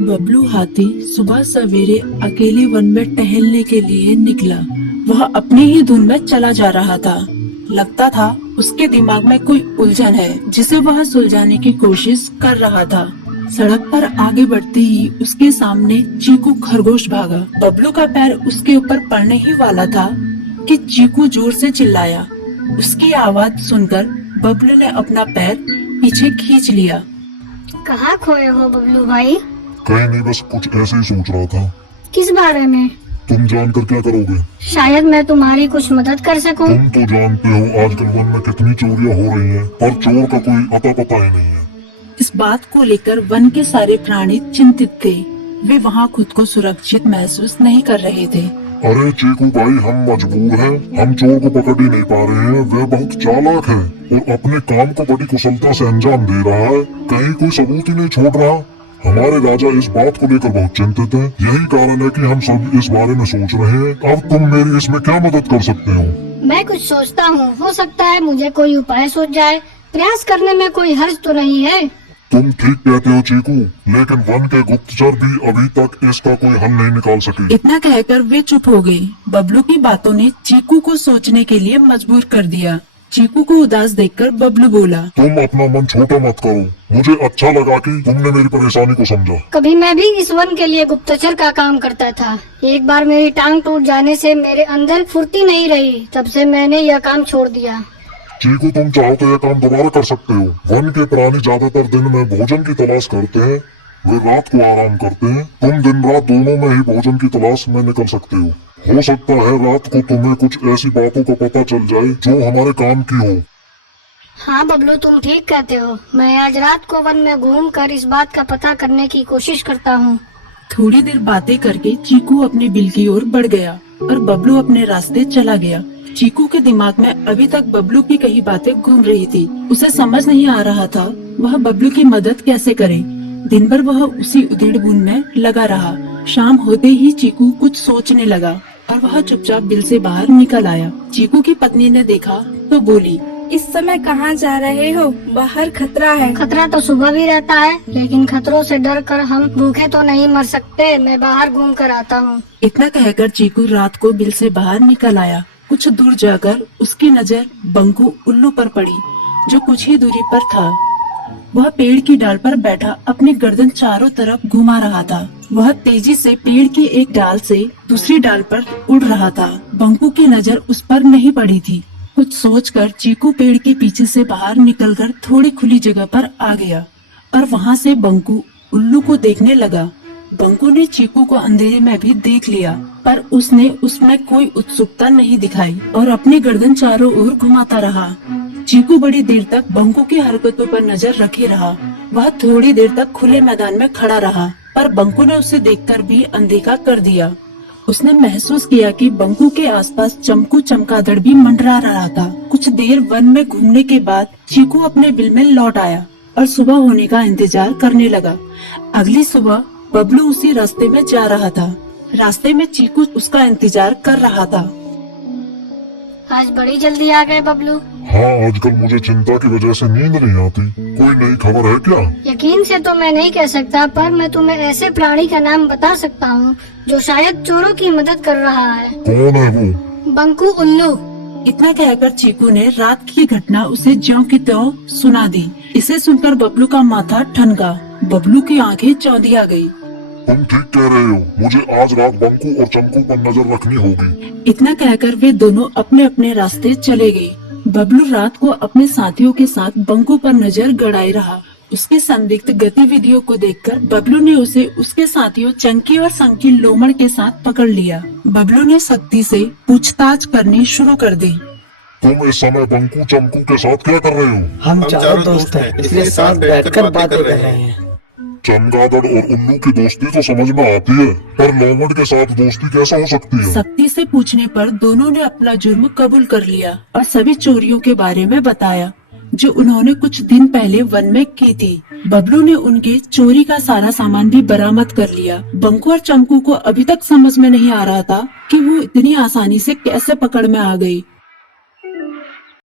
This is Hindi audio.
बबलू हाथी सुबह सवेरे अकेले वन में टहलने के लिए निकला। वह अपनी ही धुन में चला जा रहा था। लगता था उसके दिमाग में कोई उलझन है जिसे वह सुलझाने की कोशिश कर रहा था। सड़क पर आगे बढ़ते ही उसके सामने चीकू खरगोश भागा। बबलू का पैर उसके ऊपर पड़ने ही वाला था कि चीकू जोर से चिल्लाया। उसकी आवाज सुनकर बबलू ने अपना पैर पीछे खींच लिया। कहाँ खोए हो बबलू भाई? कहीं नहीं, बस कुछ ऐसे ही सोच रहा था। किस बारे में? तुम जानकर क्या करोगे? शायद मैं तुम्हारी कुछ मदद कर सकूं। तुम तो जानते हो आजकल वन में कितनी चोरियां हो रही हैं, पर चोर का कोई अता पता ही नहीं है। इस बात को लेकर वन के सारे प्राणी चिंतित थे। वे वहाँ खुद को सुरक्षित महसूस नहीं कर रहे थे। अरे चीकू भाई, हम मजबूर हैं। हम चोर को पकड़ ही नहीं पा रहे हैं। वह बहुत चालाक है और अपने काम को बड़ी कुशलता से अंजाम दे रहा है। कहीं कोई सबूत ही नहीं छोड़ रहा। हमारे राजा इस बात को लेकर बहुत चिंतित हैं। यही कारण है कि हम सब इस बारे में सोच रहे हैं। अब तुम मेरी इसमें क्या मदद कर सकते हो? मैं कुछ सोचता हूँ, हो सकता है मुझे कोई उपाय सूझ जाए। प्रयास करने में कोई हर्ज तो नहीं है। तुम ठीक कहते हो चीकू, लेकिन वन के गुप्तचर भी अभी तक इसका कोई हल नहीं निकाल सके। इतना कहकर वे चुप हो गए। बबलू की बातों ने चीकू को सोचने के लिए मजबूर कर दिया। चीकू को उदास देखकर बबलू बोला, तुम अपना मन छोटा मत करो। मुझे अच्छा लगा कि तुमने मेरी परेशानी को समझा। कभी मैं भी इस वन के लिए गुप्तचर का काम करता था। एक बार मेरी टांग टूट जाने से मेरे अंदर फुर्ती नहीं रही। तब से मैंने यह काम छोड़ दिया। चीकू, तुम चाहो तो यह काम दोबारा कर सकते हो। वन के प्राणी ज्यादातर दिन में भोजन की तलाश करते हैं, वे रात को आराम करते हैं। तुम दिन रात दोनों में ही भोजन की तलाश में निकल सकते हो। हो सकता है रात को तुम्हें कुछ ऐसी बातों का पता चल जाए जो हमारे काम की हो। हाँ बबलू, तुम ठीक कहते हो। मैं आज रात को वन में घूमकर इस बात का पता करने की कोशिश करता हूँ। थोड़ी देर बातें करके चीकू अपने बिल की ओर बढ़ गया और बबलू अपने रास्ते चला गया। चीकू के दिमाग में अभी तक बबलू की कई बातें घूम रही थी। उसे समझ नहीं आ रहा था वह बबलू की मदद कैसे करे। दिन भर वह उसी उधेड़-बुन में लगा रहा। शाम होते ही चीकू कुछ सोचने लगा और वह चुपचाप बिल से बाहर निकल आया। चीकू की पत्नी ने देखा तो बोली, इस समय कहाँ जा रहे हो? बाहर खतरा है। खतरा तो सुबह भी रहता है, लेकिन खतरों से डर कर हम भूखे तो नहीं मर सकते। मैं बाहर घूम कर आता हूँ। इतना कहकर चीकू रात को बिल से बाहर निकल आया। कुछ दूर जाकर उसकी नजर बंकू उल्लू पर पड़ी, जो कुछ ही दूरी पर था। वह पेड़ की डाल पर बैठा अपनी गर्दन चारों तरफ घुमा रहा था। वह तेजी से पेड़ की एक डाल से दूसरी डाल पर उड़ रहा था। बंकू की नजर उस पर नहीं पड़ी थी। कुछ सोचकर चीकू पेड़ के पीछे से बाहर निकलकर थोड़ी खुली जगह पर आ गया और वहाँ से बंकू उल्लू को देखने लगा। बंकू ने चीकू को अंधेरे में भी देख लिया, पर उसने उसमें कोई उत्सुकता नहीं दिखाई और अपनी गर्दन चारों ओर घुमाता रहा। चीकू बड़ी देर तक बंकू की हरकतों पर नजर रखे रहा। वह थोड़ी देर तक खुले मैदान में खड़ा रहा, पर बंकू ने उसे देखकर भी अनदेखा कर दिया। उसने महसूस किया कि बंकू के आसपास चमकू चमगादड़ भी मंडरा रहा था। कुछ देर वन में घूमने के बाद चीकू अपने बिल में लौट आया और सुबह होने का इंतजार करने लगा। अगली सुबह बबलू उसी रास्ते में जा रहा था। रास्ते में चीकू उसका इंतजार कर रहा था। आज बड़ी जल्दी आ गए बबलू। हाँ, आजकल मुझे चिंता की वजह से नींद नहीं आती। कोई नई खबर है क्या? यकीन से तो मैं नहीं कह सकता, पर मैं तुम्हें ऐसे प्राणी का नाम बता सकता हूँ जो शायद चोरों की मदद कर रहा है। कौन है वो? बंकू उल्लू। इतना कहकर चीकू ने रात की घटना उसे ज्यों की त्यों सुना दी। इसे सुनकर बबलू का माथा ठनका। बबलू की आंखें चौंधिया गई। तुम ठीक कह रहे हो। मुझे आज रात बंकू और चमकू पर नजर रखनी होगी। इतना कहकर वे दोनों अपने अपने रास्ते चले गए। बबलू रात को अपने साथियों के साथ बंकू पर नजर गड़ाए रहा। उसकी संदिग्ध गतिविधियों को देखकर बबलू ने उसे उसके साथियों चंकी और संकी लोमड़ के साथ पकड़ लिया। बबलू ने सख्ती से पूछताछ करनी शुरू कर दी। तुम इस समय बंकू चमकू के साथ क्या कर रहे हो? हम चारों दोस्त हैं, इसलिए साथ बैठकर बातें कर रहे हैं। चमगादड़ और उल्लू की दोस्ती तो समझ में आती है, पर लोमड़ के साथ दोस्ती कैसे हो सकती है? सख्ती से पूछने पर दोनों ने अपना जुर्म कबूल कर लिया और सभी चोरियों के बारे में बताया जो उन्होंने कुछ दिन पहले वन में की थी। बबलू ने उनके चोरी का सारा सामान भी बरामद कर लिया। बंकू और चमकू को अभी तक समझ में नहीं आ रहा था कि वो इतनी आसानी से कैसे पकड़ में आ गई।